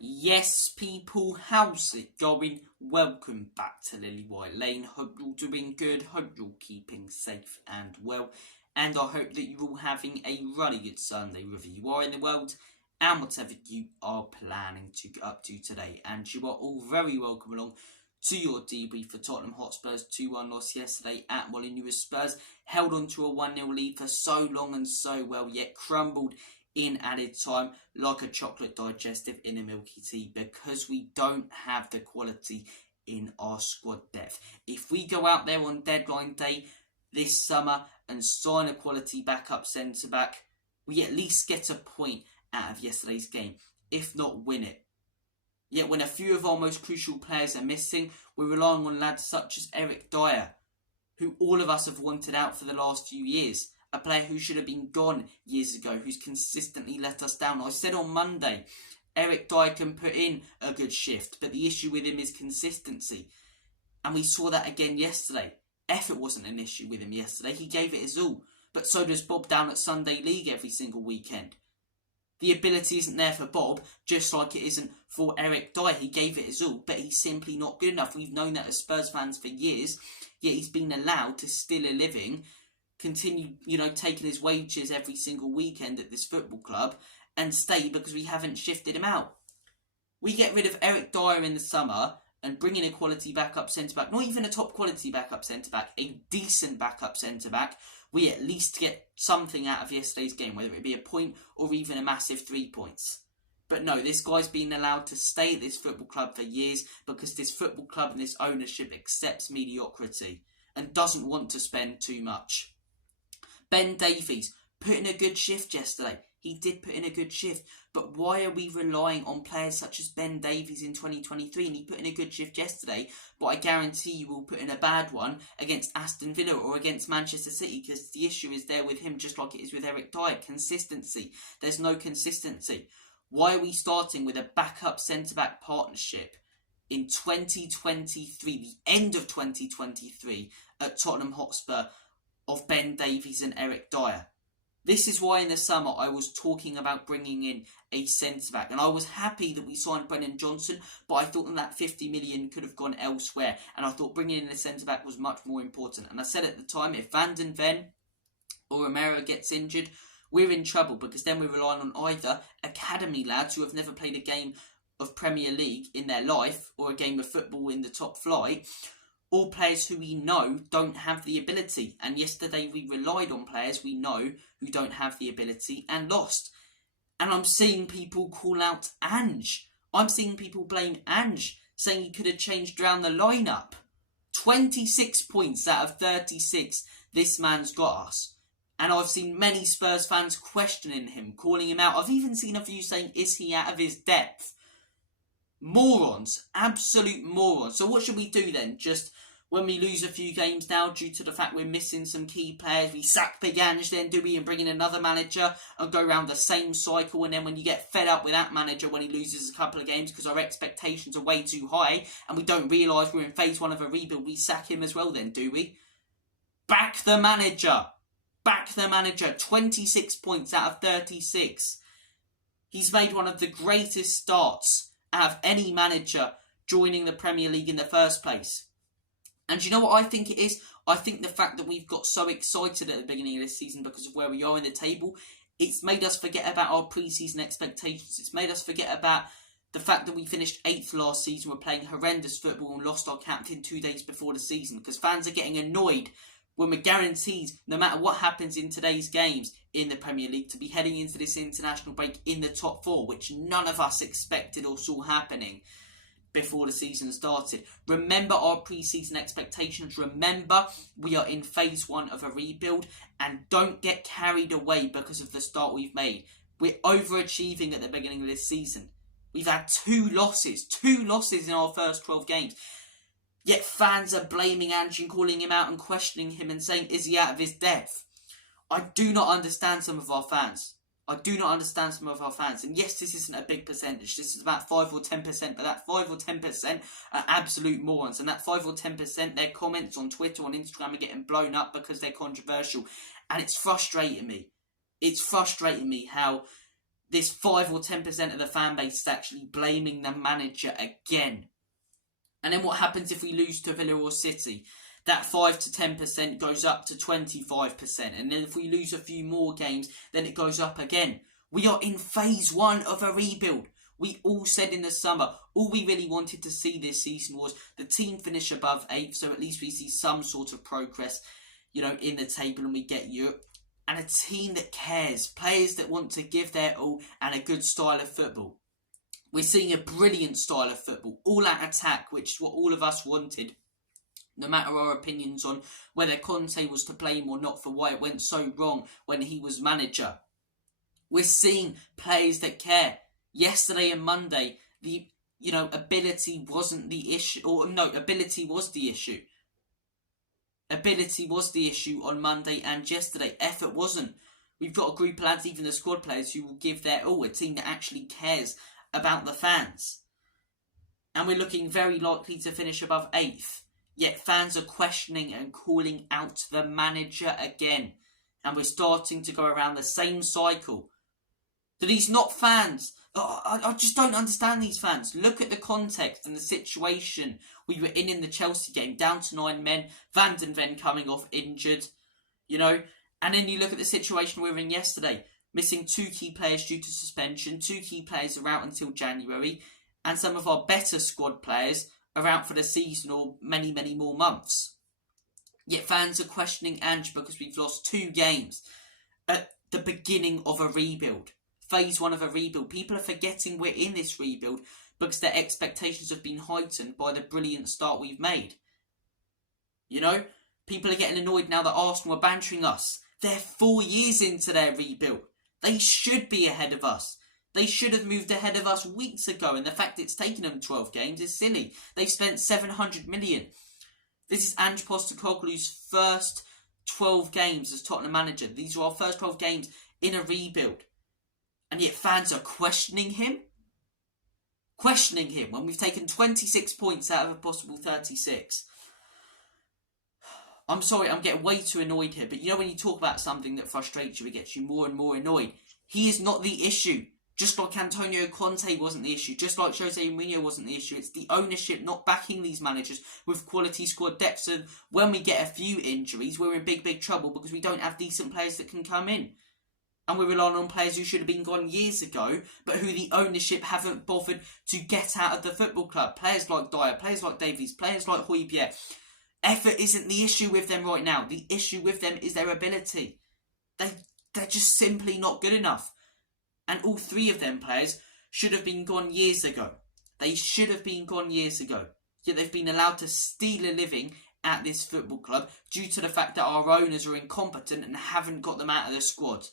Yes, people, how's it going? Welcome back to Lily White Lane. Hope you're doing good. Hope you're keeping safe and well. And I hope that you're all having a really good Sunday, wherever you are in the world and whatever you are planning to get up to today. And you are all very welcome along to your debrief for Tottenham Hotspurs 2-1 loss yesterday at molineux. Spurs held on to a 1-0 lead for so long and so well, yet crumbled in added time like a chocolate digestive in a milky tea because we don't have the quality in our squad depth. If we go out there on deadline day this summer and sign a quality backup centre-back, we at least get a point out of yesterday's game, if not win it. Yet when a few of our most crucial players are missing, we're relying on lads such as Eric Dier, who all of us have wanted out for the last few years. A player who should have been gone years ago, who's consistently let us down. I said on Monday, Eric Dier can put in a good shift, but the issue with him is consistency. And we saw that again yesterday. Effort wasn't an issue with him yesterday. He gave it his all. But so does Bob down at Sunday League every single weekend. The ability isn't there for Bob, just like it isn't for Eric Dier. He gave it his all, but he's simply not good enough. We've known that as Spurs fans for years, yet he's been allowed to steal a living, continue, taking his wages every single weekend at this football club and stay because we haven't shifted him out. We get rid of Eric Dier in the summer and bring in a quality backup centre-back, not even a top quality backup centre-back, a decent backup centre-back. We at least get something out of yesterday's game, whether it be a point or even a massive 3 points. But no, this guy's been allowed to stay at this football club for years because this football club and this ownership accepts mediocrity and doesn't want to spend too much. Ben Davies put in a good shift yesterday. He did put in a good shift. But why are we relying on players such as Ben Davies in 2023? And he put in a good shift yesterday, but I guarantee you will put in a bad one against Aston Villa or against Manchester City, because the issue is there with him just like it is with Eric Dier. Consistency. There's no consistency. Why are we starting with a backup centre-back partnership in 2023, the end of 2023, at Tottenham Hotspur, of Ben Davies and Eric Dier? This is why in the summer I was talking about bringing in a centre-back, and I was happy that we signed Brennan Johnson, but I thought that 50 million could have gone elsewhere, and I thought bringing in a centre-back was much more important. And I said at the time, if Van den Ven or Romero gets injured, we're in trouble, because then we're relying on either academy lads who have never played a game of Premier League in their life or a game of football in the top flight, all players who we know don't have the ability. And yesterday we relied on players we know who don't have the ability and lost. And I'm seeing people call out Ange. I'm seeing people blame Ange, saying he could have changed around the lineup. 26 points out of 36 this man's got us. And I've seen many Spurs fans questioning him, calling him out. I've even seen a few saying, is he out of his depth? Morons. Absolute morons. So what should we do then? Just when we lose a few games now due to the fact we're missing some key players, we sack Big Ange then, do we, and bring in another manager and go around the same cycle? And then when you get fed up with that manager when he loses a couple of games because our expectations are way too high and we don't realise we're in phase one of a rebuild, we sack him as well then, do we? Back the manager. Back the manager. 26 points out of 36. He's made one of the greatest starts out of any manager joining the Premier League in the first place. And you know what I think it is? I think the fact that we've got so excited at the beginning of this season because of where we are in the table, it's made us forget about our pre-season expectations. It's made us forget about the fact that we finished 8th last season, we're playing horrendous football and lost our captain 2 days before the season, because fans are getting annoyed when we're guaranteed, no matter what happens in today's games in the Premier League, to be heading into this international break in the top 4, which none of us expected or saw happening before the season started. Remember our pre-season expectations. Remember we are in phase 1 of a rebuild, and don't get carried away because of the start we've made. We're overachieving at the beginning of this season. We've had 2 losses in our first 12 games. Yet fans are blaming Ange and calling him out and questioning him and saying, is he out of his depth? I do not understand some of our fans. And yes, this isn't a big percentage. This is about 5 or 10%. But that 5 or 10% are absolute morons. And that 5 or 10%, their comments on Twitter, on Instagram, are getting blown up because they're controversial. And it's frustrating me. It's frustrating me how this 5 or 10% of the fan base is actually blaming the manager again. And then what happens if we lose to Villa or City? That 5 to 10% goes up to 25%. And then if we lose a few more games, then it goes up again. We are in phase 1 of a rebuild. We all said in the summer, all we really wanted to see this season was the team finish above 8th, so at least we see some sort of progress, in the table and we get Europe. And a team that cares, players that want to give their all, and a good style of football. We're seeing a brilliant style of football, all-out attack, which is what all of us wanted. No matter our opinions on whether Conte was to blame or not for why it went so wrong when he was manager. We're seeing players that care. Yesterday and Monday, ability wasn't the issue. Ability was the issue. Ability was the issue on Monday and yesterday. Effort wasn't. We've got a group of lads, even the squad players, who will give their all. A team that actually cares about the fans. And we're looking very likely to finish above 8th. Yet fans are questioning and calling out the manager again. And we're starting to go around the same cycle. So these not fans. I just don't understand these fans. Look at the context and the situation we were in the Chelsea game. Down to 9 men. Van den Ven coming off injured. And then you look at the situation we were in yesterday. Missing 2 key players due to suspension. 2 key players are out until January. And some of our better squad players are out for the season or many, many more months. Yet fans are questioning Ange because we've lost 2 games at the beginning of a rebuild. Phase 1 of a rebuild. People are forgetting we're in this rebuild because their expectations have been heightened by the brilliant start we've made. People are getting annoyed now that Arsenal are bantering us. They're 4 years into their rebuild. They should be ahead of us. They should have moved ahead of us weeks ago, and the fact it's taken them 12 games is silly. They've spent 700 million. This is Ange Postecoglou's first 12 games as Tottenham manager. These are our first 12 games in a rebuild. And yet fans are questioning him? Questioning him when we've taken 26 points out of a possible 36. I'm sorry, I'm getting way too annoyed here, but when you talk about something that frustrates you, it gets you more and more annoyed. He is not the issue. Just like Antonio Conte wasn't the issue. Just like Jose Mourinho wasn't the issue. It's the ownership not backing these managers with quality squad depth. So when we get a few injuries, we're in big, big trouble because we don't have decent players that can come in. And we're relying on players who should have been gone years ago, but who the ownership haven't bothered to get out of the football club. Players like Dyer, players like Davies, players like Højbjerg. Effort isn't the issue with them right now. The issue with them is their ability. They're just simply not good enough. And all 3 of them players should have been gone years ago. They should have been gone years ago. Yet they've been allowed to steal a living at this football club due to the fact that our owners are incompetent and haven't got them out of the squad.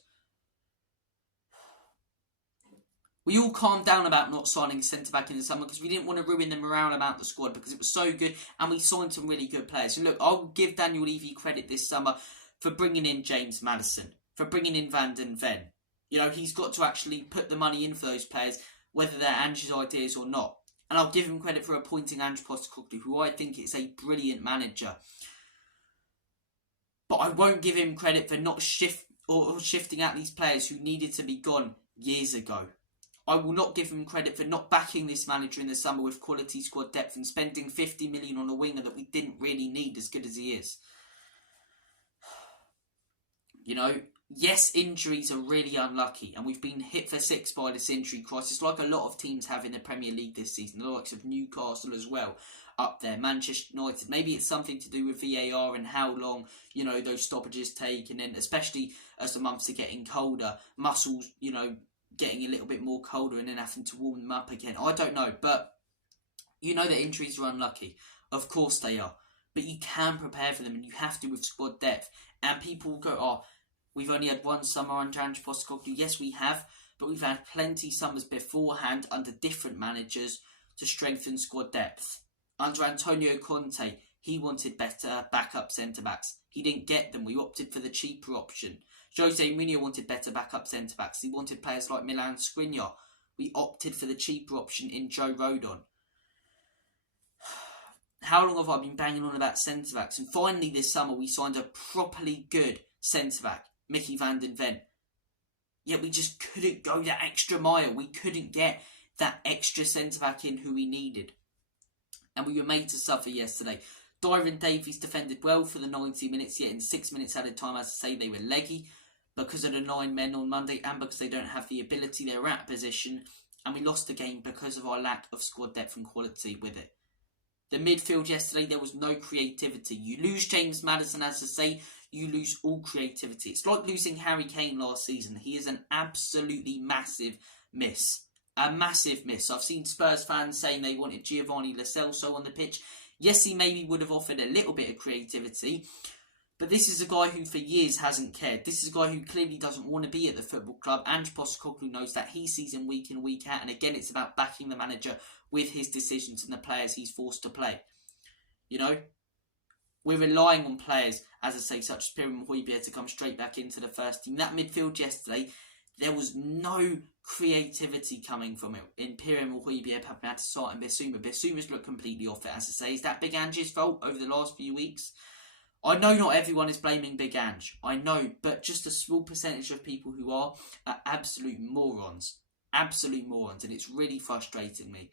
We all calmed down about not signing centre-back in the summer because we didn't want to ruin the morale about the squad because it was so good and we signed some really good players. And look, I'll give Daniel Levy credit this summer for bringing in James Maddison, for bringing in Van den Ven. He's got to actually put the money in for those players, whether they're Ange's ideas or not. And I'll give him credit for appointing Ange Postecoglou, who I think is a brilliant manager. But I won't give him credit for not shifting out these players who needed to be gone years ago. I will not give him credit for not backing this manager in the summer with quality squad depth and spending 50 million on a winger that we didn't really need as good as he is. Yes, injuries are really unlucky, and we've been hit for 6 by this injury crisis, like a lot of teams have in the Premier League this season, the likes of Newcastle as well, up there, Manchester United. Maybe it's something to do with VAR and how long, those stoppages take, and then especially as the months are getting colder, muscles, getting a little bit more colder and then having to warm them up again. I don't know, but that injuries are unlucky. Of course they are. But you can prepare for them, and you have to with squad depth. And people will go, we've only had 1 summer under Ange Postecoglou. Yes, we have, but we've had plenty summers beforehand under different managers to strengthen squad depth. Under Antonio Conte, he wanted better backup centre-backs. He didn't get them. We opted for the cheaper option. Jose Mourinho wanted better backup centre-backs. He wanted players like Milan Skriniar. We opted for the cheaper option in Joe Rodon. How long have I been banging on about centre-backs? And finally this summer we signed a properly good centre-back, Mickey van den Ven. Yet we just couldn't go that extra mile. We couldn't get that extra centre-back in who we needed. And we were made to suffer yesterday. Dyer and Davies defended well for the 90 minutes, yet in 6 minutes added time, as I say, they were leggy because of the 9 men on Monday and because they don't have the ability. They were out of position, and we lost the game because of our lack of squad depth and quality with it. The midfield yesterday, there was no creativity. You lose James Maddison, as I say, you lose all creativity. It's like losing Harry Kane last season. He is an absolutely massive miss. A massive miss. I've seen Spurs fans saying they wanted Giovanni Lo Celso on the pitch. Yes, he maybe would have offered a little bit of creativity, but this is a guy who for years hasn't cared. This is a guy who clearly doesn't want to be at the football club. Ange Postecoglou knows that. He sees him week in, week out, and again, it's about backing the manager with his decisions and the players he's forced to play. You know, we're relying on players, as I say, such as Pierre-Emile Højbjerg to come straight back into the first team. That midfield yesterday, there was no creativity coming from it. In Pierre-Emile Højbjerg, having had to start in Bissouma. Bissouma's looked completely off it, as I say. Is that Big Ange's fault over the last few weeks? I know not everyone is blaming Big Ange. I know, but just a small percentage of people who are absolute morons. Absolute morons, and it's really frustrating me.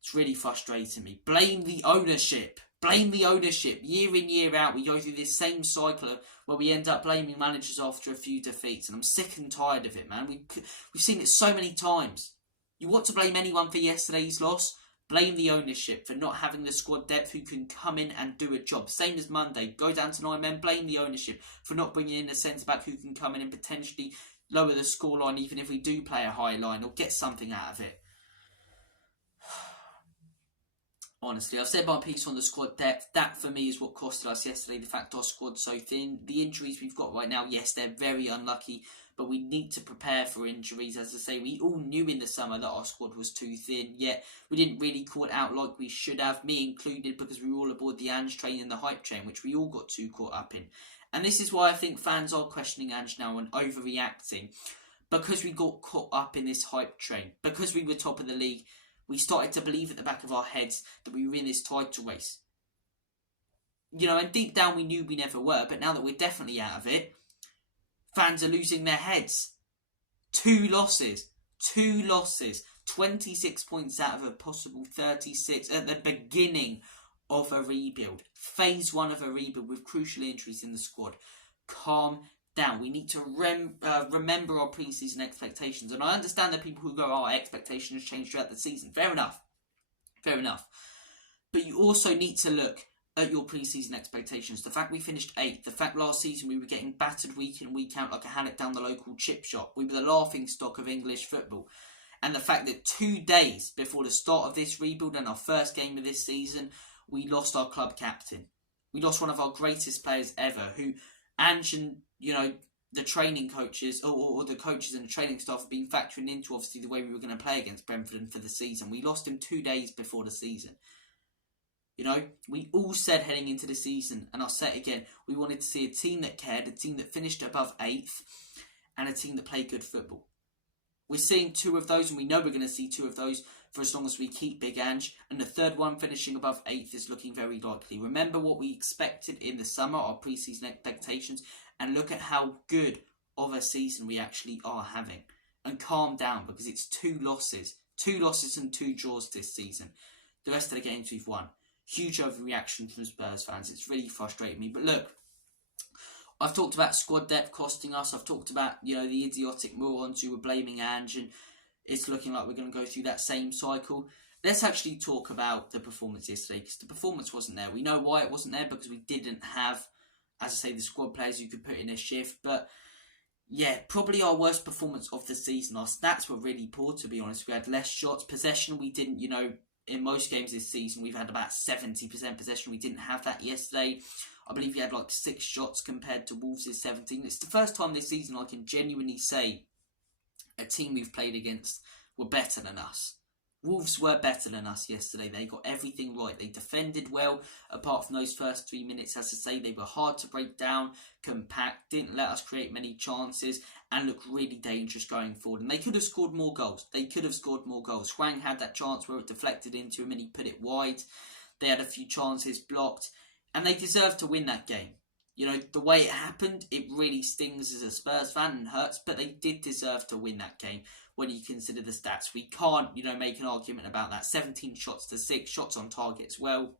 It's really frustrating me. Blame the ownership. Blame the ownership. Year in, year out, we go through this same cycle where we end up blaming managers after a few defeats. And I'm sick and tired of it, man. We've seen it so many times. You want to blame anyone for yesterday's loss? Blame the ownership for not having the squad depth who can come in and do a job. Same as Monday. Go down to 9 men. Blame the ownership for not bringing in a centre-back who can come in and potentially lower the scoreline even if we do play a high line or get something out of it. Honestly, I've said my piece on the squad depth. That, for me, is what costed us yesterday. The fact our squad's so thin. The injuries we've got right now, yes, they're very unlucky. But we need to prepare for injuries. As I say, we all knew in the summer that our squad was too thin. Yet, we didn't really call it out like we should have. Me included, because we were all aboard the Ange train and the hype train, which we all got too caught up in. And this is why I think fans are questioning Ange now and overreacting. Because we got caught up in this hype train. Because we were top of the league. We started to believe at the back of our heads that we were in this title race. You know, and deep down we knew we never were, but now that we're definitely out of it, fans are losing their heads. 2 losses. 26 points out of a possible 36 at the beginning of a rebuild. Phase 1 of a rebuild with crucial injuries in the squad. Calm down. We need to remember our pre-season expectations. And I understand that people who go, our expectations changed throughout the season. Fair enough. But you also need to look at your pre-season expectations. The fact we finished 8th. The fact last season we were getting battered week in, week out like a haddock down the local chip shop. We were the laughing stock of English football. And the fact that 2 days before the start of this rebuild and our first game of this season, we lost our club captain. We lost one of our greatest players ever, who Ange and, you know, the training coaches or the coaches and the training staff have been factoring into obviously the way we were going to play against Brentford for the season. We lost him 2 days before the season. You know, we all said heading into the season, and I'll say it again, we wanted to see a team that cared, a team that finished above 8th, and a team that played good football. We're seeing 2 of those, and we know we're going to see 2 of those for as long as we keep Big Ange. And the third one, finishing above 8th, is looking very likely. Remember what we expected in the summer, our pre-season expectations, and look at how good of a season we actually are having. And calm down, because it's 2 losses. 2 losses and 2 draws this season. The rest of the games we've won. Huge overreaction from Spurs fans. It's really frustrating me. But look, I've talked about squad depth costing us. I've talked about, you know, the idiotic morons who were blaming Ange, and it's looking like we're going to go through that same cycle. Let's actually talk about the performance yesterday, because the performance wasn't there. We know why it wasn't there, because we didn't have, as I say, the squad players who could put in a shift. But yeah, probably our worst performance of the season. Our stats were really poor, to be honest. We had less shots. Possession, we didn't, you know, in most games this season, we've had about 70% possession. We didn't have that yesterday. I believe we had like 6 shots compared to Wolves' 17. It's the first time this season I can genuinely say a team we've played against were better than us. Wolves were better than us yesterday. They got everything right. They defended well, apart from those first 3 minutes. As I say, they were hard to break down, compact, didn't let us create many chances, and looked really dangerous going forward. And they could have scored more goals. Hwang had that chance where it deflected into him and he put it wide. They had a few chances blocked, and they deserved to win that game. You know, the way it happened, it really stings as a Spurs fan and hurts, but they did deserve to win that game when you consider the stats. We can't, make an argument about that. 17 shots to 6, shots on target as well.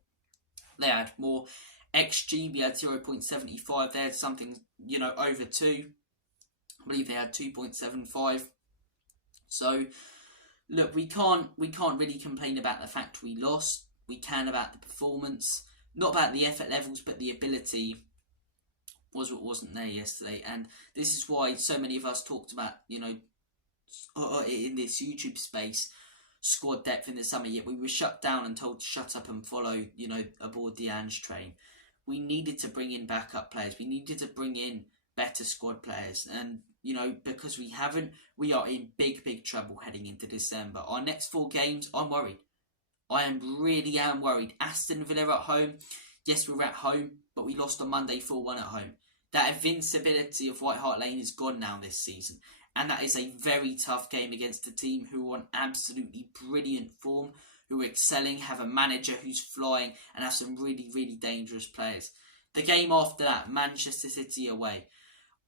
They had more XG, we had 0.75, they had something, over 2. I believe they had 2.75. So, look, we can't really complain about the fact we lost. We can about the performance, not about the effort levels, but the ability was what wasn't there yesterday. And this is why so many of us talked about, in this YouTube space, squad depth in the summer. Yet we were shut down and told to shut up and follow, aboard the Ange train. We needed to bring in backup players. We needed to bring in better squad players. And, because we haven't, we are in big trouble heading into December. Our next 4 games, I'm worried. I really am worried. Aston Villa at home. Yes, we're at home, but we lost on Monday 4-1 at home. That invincibility of White Hart Lane is gone now this season. And that is a very tough game against a team who are on absolutely brilliant form, who are excelling, have a manager who's flying, and have some really dangerous players. The game after that, Manchester City away.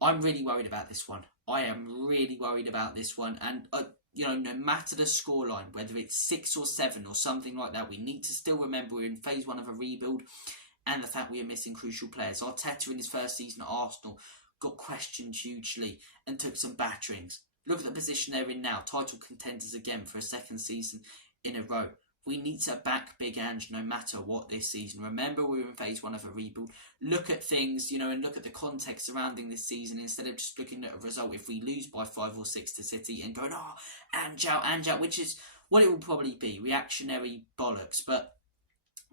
I'm really worried about this one. I am really worried about this one. And, no matter the scoreline, whether it's 6 or 7 or something like that, we need to still remember we're in phase 1 of a rebuild and the fact we are missing crucial players. Arteta in his first season at Arsenal got questioned hugely and took some batterings. Look at the position they're in now. Title contenders again for a second season in a row. We need to back Big Ange no matter what this season. Remember, we're in phase 1 of a rebuild. Look at things, and look at the context surrounding this season instead of just looking at a result if we lose by 5 or 6 to City and going, Ange out, which is what it will probably be. Reactionary bollocks. But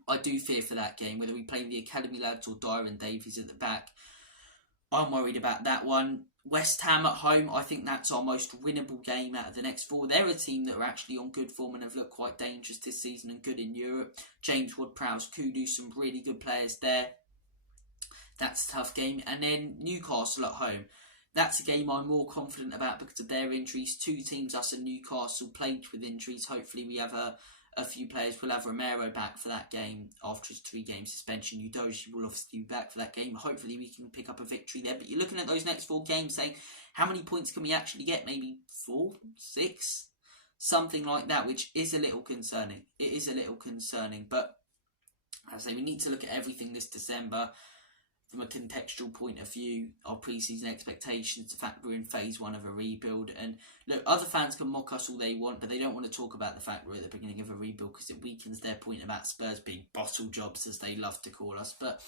I do fear for that game, whether we play the academy lads or Dyer and Davies at the back. I'm worried about that one. West Ham at home, I think that's our most winnable game out of the next 4. They're a team that are actually on good form and have looked quite dangerous this season and good in Europe. James Ward-Prowse, Kudu, some really good players there. That's a tough game. And then Newcastle at home. That's a game I'm more confident about because of their injuries. 2 teams, us and Newcastle, plagued with injuries. Hopefully we have a few players. We'll have Romero back for that game after his 3-game suspension. Udoji will obviously be back for that game. Hopefully we can pick up a victory there. But you're looking at those next 4 games saying, how many points can we actually get? Maybe 4, 6, something like that, which is a little concerning. It is a little concerning. But as I say, we need to look at everything this December from a contextual point of view, our pre-season expectations, the fact we're in phase 1 of a rebuild. And look, other fans can mock us all they want, but they don't want to talk about the fact we're at the beginning of a rebuild because it weakens their point about Spurs being bottle jobs, as they love to call us. But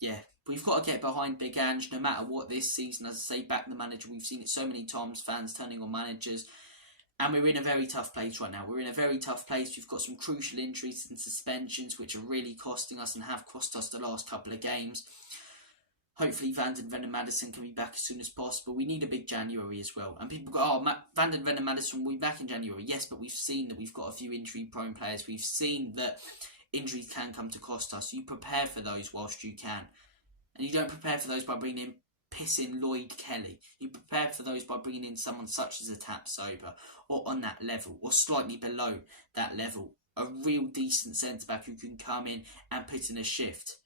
yeah, we've got to get behind Big Ange no matter what this season. As I say, back the manager. We've seen it so many times, fans turning on managers. And we're in a very tough place right now. We're in a very tough place. We've got some crucial injuries and suspensions, which are really costing us and have cost us the last couple of games. Hopefully Van den Ven and Maddison can be back as soon as possible. We need a big January as well. And people go, Van den Ven and Maddison will be back in January. Yes, but we've seen that we've got a few injury-prone players. We've seen that injuries can come to cost us. You prepare for those whilst you can. And you don't prepare for those by bringing in pissing Lloyd Kelly. You prepare for those by bringing in someone such as a Tap Sober, or on that level, or slightly below that level. A real decent centre-back who can come in and put in a shift.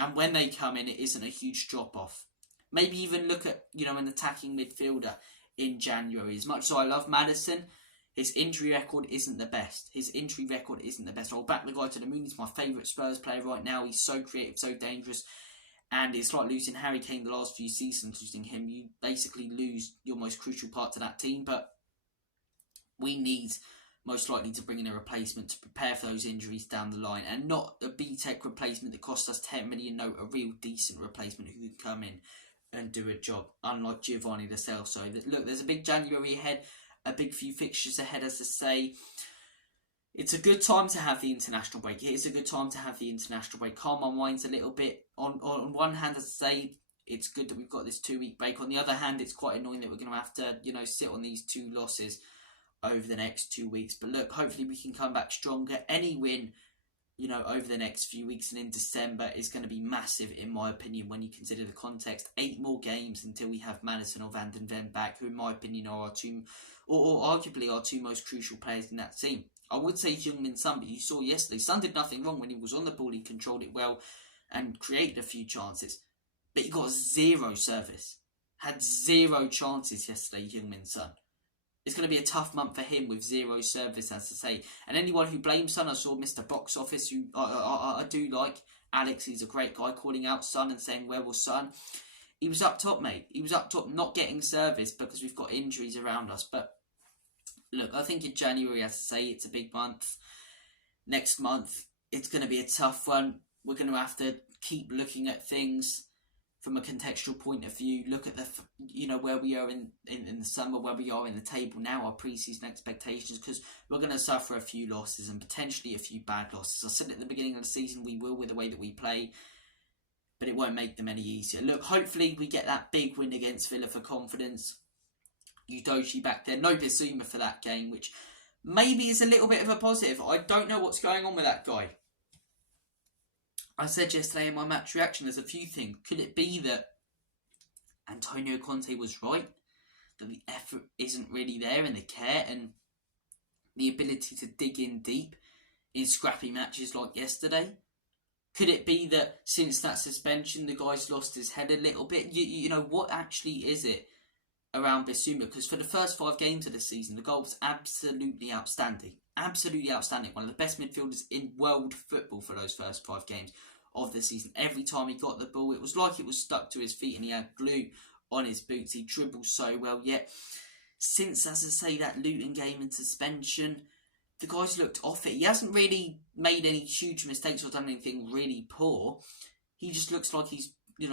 And when they come in, it isn't a huge drop-off. Maybe even look at, an attacking midfielder in January. As much as I love Maddison, his injury record isn't the best. I'll back the guy to the moon. He's my favourite Spurs player right now. He's so creative, so dangerous. And it's like losing Harry Kane the last few seasons. Losing him, you basically lose your most crucial part to that team. But we need most likely to bring in a replacement to prepare for those injuries down the line, and not a B-Tech replacement that costs us 10 million. No, a real decent replacement who can come in and do a job, unlike Giovanni Lo Celso. Look, there's a big January ahead, a big few fixtures ahead, as I say. It's a good time to have the international break. It is a good time to have the international break. Calm our minds a little bit. On one hand, as I say, it's good that we've got this 2-week break. On the other hand, it's quite annoying that we're going to have to, sit on these 2 losses over the next 2 weeks. But look, hopefully we can come back stronger. Any win, over the next few weeks and in December is going to be massive, in my opinion, when you consider the context. 8 more games until we have Maddison or Van den Ven back, who in my opinion are our 2, or arguably our 2 most crucial players in that team. I would say Heung-min Son, but you saw yesterday, Son did nothing wrong when he was on the ball. He controlled it well and created a few chances. but he got zero service. Had zero chances yesterday, Heung-min Son. It's going to be a tough month for him with zero service, as I say. And anyone who blames Son, I saw Mr. Box Office, who I do like. Alex, he's a great guy, calling out Son and saying, where was Son? He was up top, mate. He was up top, not getting service because we've got injuries around us. But look, I think in January, as I say, it's a big month. Next month, it's going to be a tough one. We're going to have to keep looking at things from a contextual point of view. Look at the, where we are in the summer, where we are in the table now, our pre-season expectations, because we're going to suffer a few losses and potentially a few bad losses. I said at the beginning of the season we will with the way that we play, but it won't make them any easier. Look, hopefully we get that big win against Villa for confidence. Udochi back there, no Bissouma for that game, which maybe is a little bit of a positive. I don't know what's going on with that guy. I said yesterday in my match reaction, there's a few things. Could it be that Antonio Conte was right? That the effort isn't really there and the care and the ability to dig in deep in scrappy matches like yesterday? Could it be that since that suspension, the guy's lost his head a little bit? You know, what actually is it around Bissouma? Because for the first 5 games of the season, the goal was absolutely outstanding. Absolutely outstanding. One of the best midfielders in world football for those first 5 games of the season. Every time he got the ball, it was like it was stuck to his feet and he had glue on his boots. He dribbled so well. Yet, since, as I say, that Luton game and suspension, the guy's looked off it. He hasn't really made any huge mistakes or done anything really poor. He just looks like he's,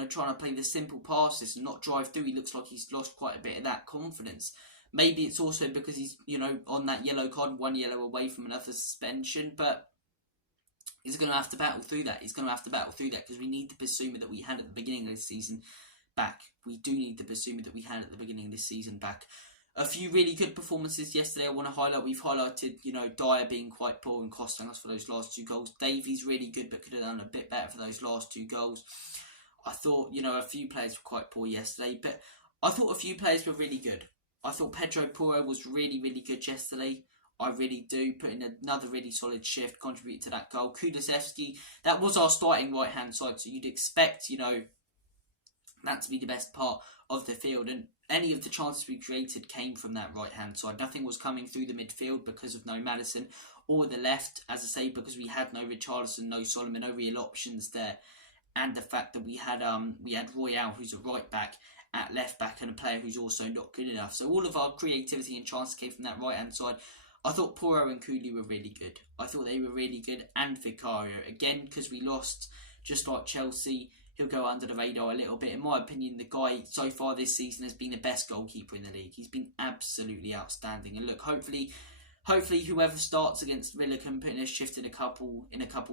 trying to play the simple passes and not drive through. He looks like he's lost quite a bit of that confidence. Maybe it's also because he's, on that yellow card, 1 yellow away from another suspension, but he's going to have to battle through that. He's going to have to battle through that because we need the Bissouma that we had at the beginning of the season back. We do need the Bissouma that we had at the beginning of this season back. A few really good performances yesterday I want to highlight. We've highlighted, Dyer being quite poor and costing us for those last 2 goals. Davies really good but could have done a bit better for those last 2 goals. I thought, a few players were quite poor yesterday, but I thought a few players were really good. I thought Pedro Porro was really, really good yesterday. I really do. Put in another really solid shift, contributed to that goal. Kulusevski, that was our starting right-hand side, so you'd expect, that to be the best part of the field. And any of the chances we created came from that right-hand side. Nothing was coming through the midfield because of no Maddison, or the left, as I say, because we had no Richarlison, no Solomon, no real options there. And the fact that we had Royale, who's a right-back, at left-back, and a player who's also not good enough. So all of our creativity and chances came from that right-hand side. I thought Porro and Cooley were really good. I thought they were really good, and Vicario. Again, because we lost, just like Chelsea, he'll go under the radar a little bit. In my opinion, the guy so far this season has been the best goalkeeper in the league. He's been absolutely outstanding. And look, hopefully whoever starts against Villa can put in a shift in a couple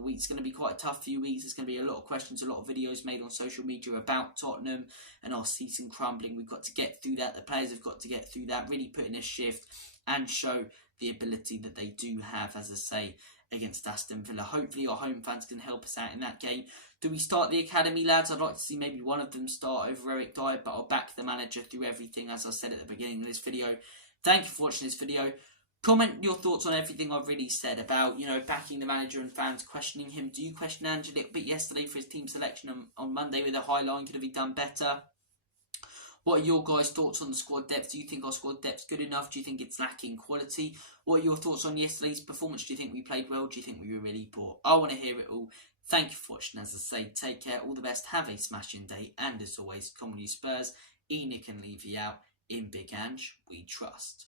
weeks. It's going to be quite a tough few weeks. There's going to be a lot of questions, a lot of videos made on social media about Tottenham and our season crumbling. We've got to get through that. The players have got to get through that, really put in a shift and show the ability that they do have, as I say, against Aston Villa. Hopefully our home fans can help us out in that game. Do we start the academy lads? I'd like to see maybe one of them start over Eric Dyer, but I'll back the manager through everything, as I said at the beginning of this video. Thank you for watching this video. Comment your thoughts on everything I've really said about, backing the manager and fans questioning him. Do you question Ange a little bit yesterday for his team selection on Monday with a high line? Could have he done better? What are your guys' thoughts on the squad depth? Do you think our squad depth's good enough? Do you think it's lacking quality? What are your thoughts on yesterday's performance? Do you think we played well? Do you think we were really poor? I want to hear it all. Thank you for watching. As I say, take care, all the best, have a smashing day, and as always, come on you Spurs, Enoch and leave you out. In Big Ange, we trust.